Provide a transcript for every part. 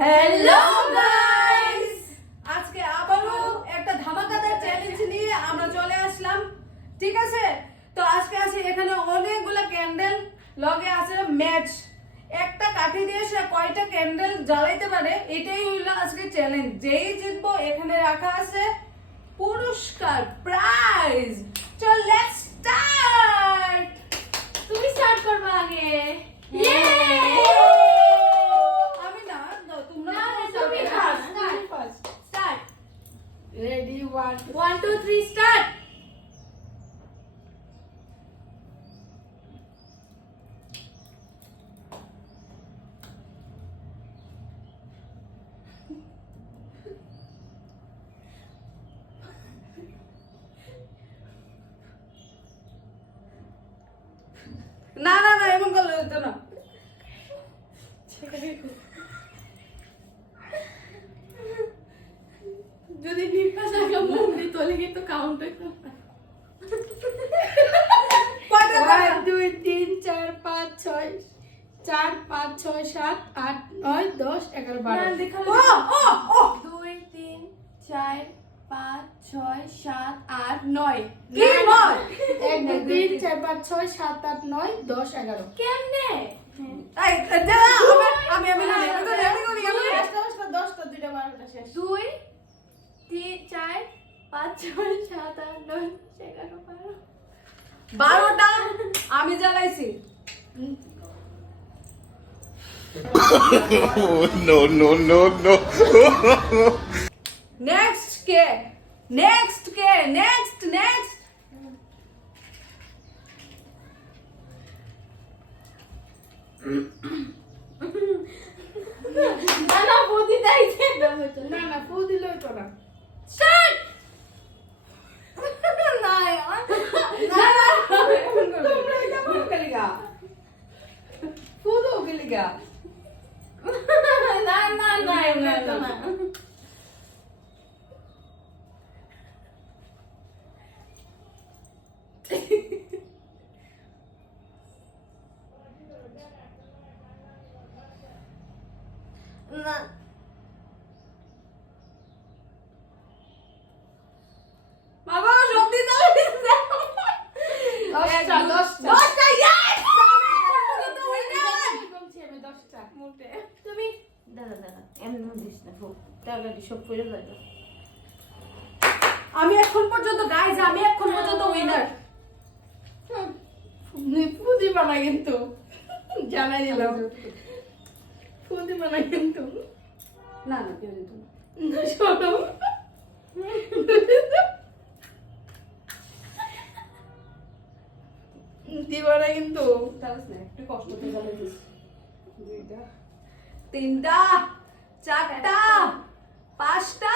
Hello guys, আজকে আবারও একটা ধামাকাদার চ্যালেঞ্জ নিয়ে আমরা চলে আসলাম। ঠিক আছে, তো আজকে আছে এখানে অনেকগুলো ক্যান্ডেল, লগে আছে ম্যাচ। একটা কাঠি দিয়ে সে কয়টা ক্যান্ডেল জ্বালাইতে পারে, এটাই হলো আজকে চ্যালেঞ্জ। যেই জিতবো এখানে রাখা আছে পুরস্কার, প্রাইজ। চল লেটস স্টার্ট। তুমি স্টার্ট করবে আগে। আমি না, তোমরা না, তুমি ফার্স্ট। স্টার্ট। Ready, 1, 1 2 3 start. না না না, এমন করলে হতো না। যদি নির্বাচ আগে মুখ দিই তাহলে কিন্তু কাউন্ট হয় না। কয়টা 1 2 3 4 5 6 4 5 6 7 8 9 10 11 না 12 দেখা ও ও ও 2 3 4 5 6 7 8 9 কি বল? 1 2 3 4 5 6 7 8 9 10 11 কেমনে? এই দাঁড়া, আমি আমি আমি করি 10টা 2টা 12টা শেষ 2 3 4 5 6 7 8 9 11 12 12টা আমি জ্বালাইছি। No, no, no, no. Next কে? নেক্সট কে? নেক্সট নেক্সট না না বুদ্ধি দাইছে না না ফু দিলই তো না স্টার্ট না না তোমরা এটা বল গেলিগা ফু দো গেলিগা না না না না না না বাবা শক্তি জ্বালাইছে। 10টা 10টা 10টা ইয়েস! কমছি আমি 10টা মোটে তুমি দাদা দাদা এমন দিস না ফুক তাড়াতাড়ি সব পড়ে যাবে আমি এখন পর্যন্ত গাইজ, আমি এখন পর্যন্ত উইনার। ফু দিবা না কিন্তু জানাই দিলাম ফু দিবা না কিন্তু না না কেউ দিত না। না শোনো দিবা না কিন্তু তাহলে না একটু কষ্ট করে জ্বালাইছিস। 2টা 3টা 4টা 5টা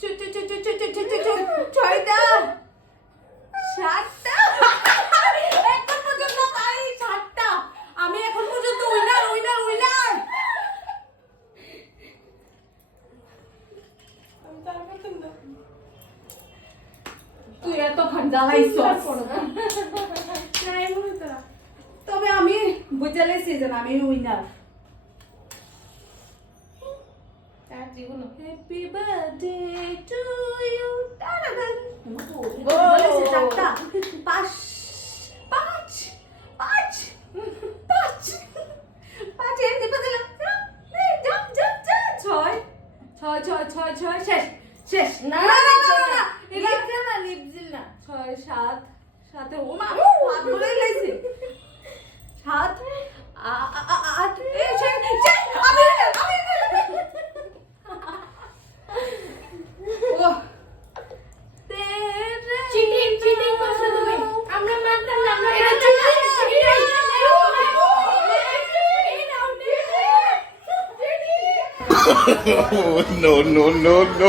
6টা 7টা এখন পর্যন্ত তাই 7টা। আমি এখন পর্যন্ত উইনার উইনার উইনার। তুই এত খান জ্বালাইছস। নাই মনে তো তবে আমি বুঝে লেছি যে আমি উইনার। তার জীবন হ্যাপি বার্থডে টু ইউ। টাডাডান। Go! বলেছি 4টা 5 5 5 5 5 এর দিকে দিলাম। জম জম জম 6 6 6 6 6 শেষ শেষ। না না না না না না এটা লিপজিল না লিপজিল না 6 7 7 ও মা হাত ধরে লাইছি 7 8 এ শেষ শেষ। আমি ও তেরে চিটিং চিটিং করছো তুমি আমরা মানতাম না আমরা এটা মানতাম না No, no, no, no.